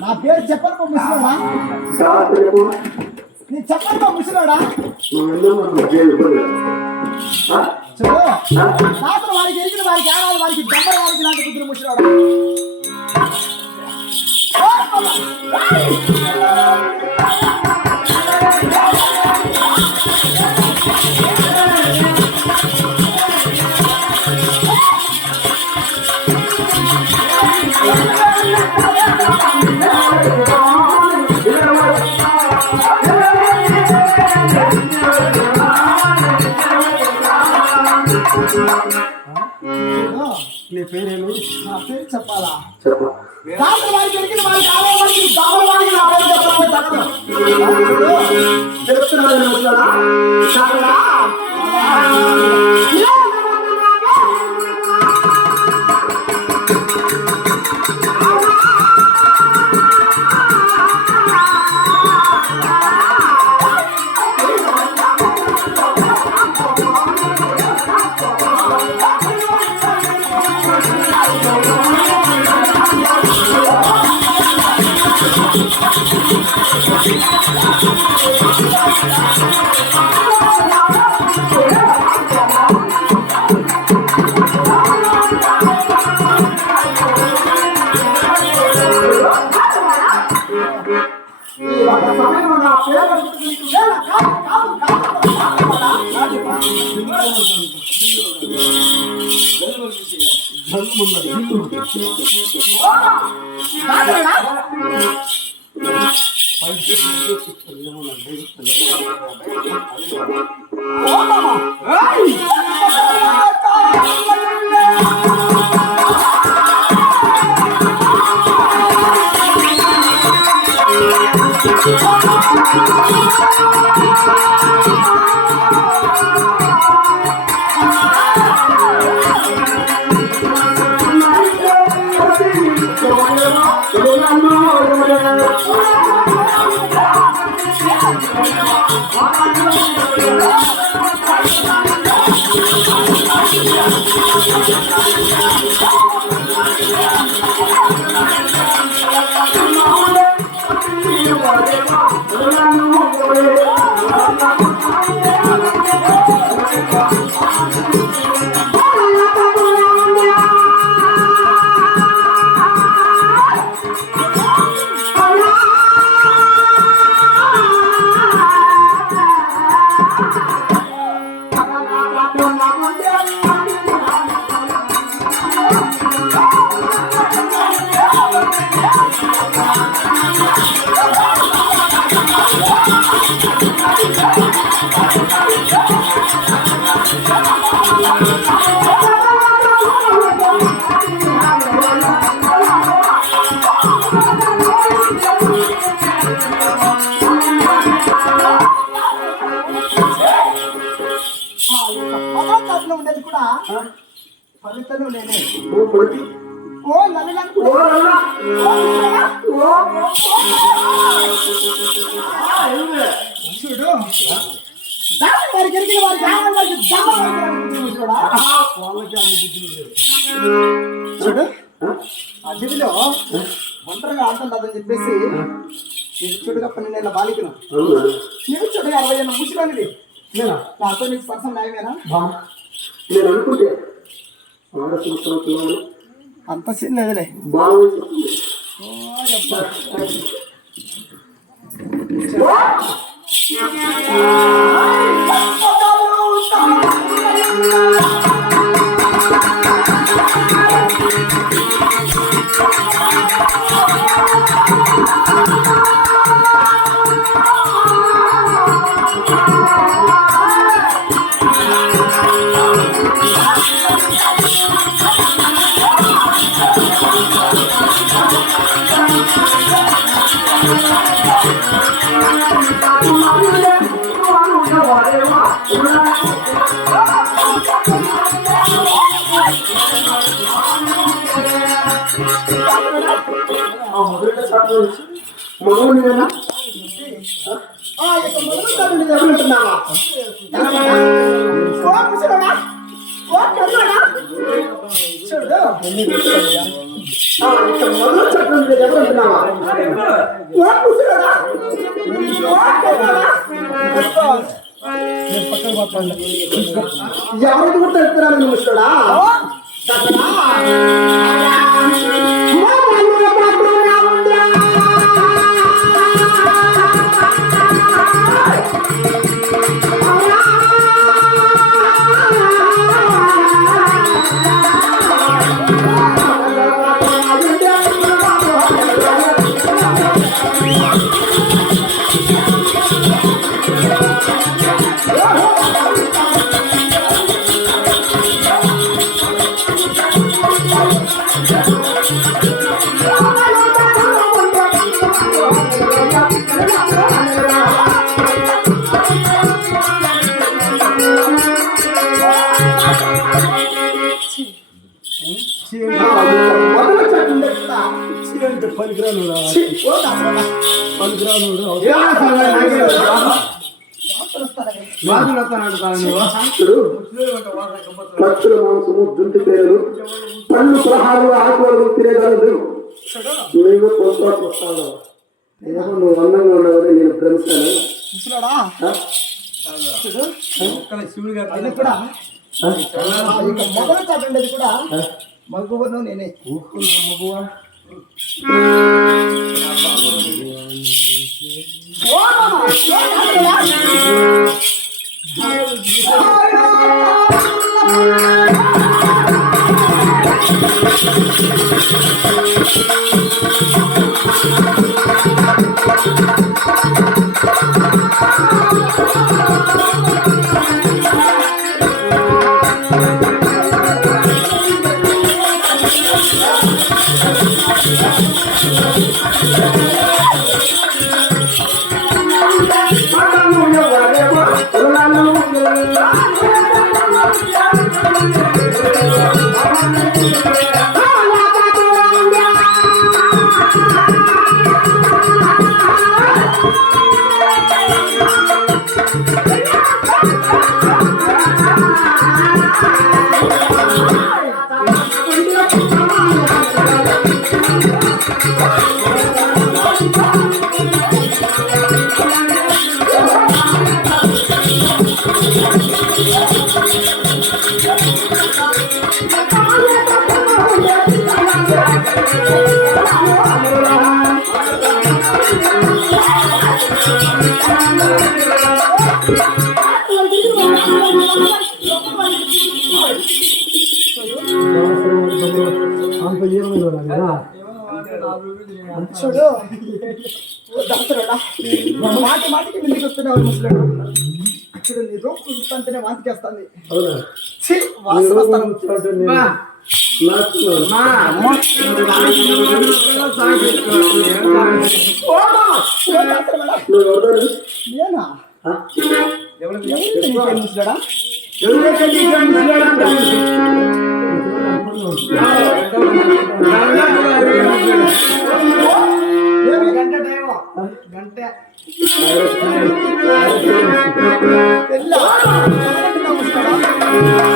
నా పేరు చెప్పను ముసలాడా, నీ చెప్పను ముసలాడా. చూడు రాత్రి వారికి ఎరిగిన వారికి ఏడాది వారికి దెబ్బలు వారికి ఇలాంటి బుద్ధులు ముసలాడా. నీ పేరేమి? నా పేరు చెప్పాలా? రాత్రి వారికి దొరికిన వారికి ఆడే వారికి దావల వారికి నా పేరు చెప్పాలి. చెప్తున్నాను ఉండేది కూడా ఫలితను నేనే. ఓ నల్ల చూడు దాని వారికి ఎరిగిన వారికి చూడు ఆ దివిలో ఒంటరిగా ఆడుతుండదని చెప్పేసి ఇది చూడుగా 12 బాలికను నేను చూడు 60 ఏళ్ళ ముసలిది నాతో నీకు స్పర్శం న్యాయమేనా? నేను అనుకుంటే అంత చిన్నదిలే. ఇక్కడ మొదలు చట్టం ఎవరంటున్నావా ఎవరికి కూడా తెలుపుతున్నాను నువ్వు ముసడా పక్షుల మాంసము జుంటి పేరు పళ్ళు ప్రహారాలు ఆకులు తిరగలదు నువ్వు పోస్ట్ వస్తాను ఏమో నువ్వు అందంగా ఉన్నావని నేను భ్రమిస్తాను మొదలు చాటండి అది కూడా మగువను నేనే మగువా చూడు మాటి మాటికి ముందుకు వస్తున్నావు ముసలాడు అక్కడ నీ రూపు చూస్తుంటేనే వాంతికి వస్తుంది వాసన ముసలాడా గంట టైం గంట ముసలాడా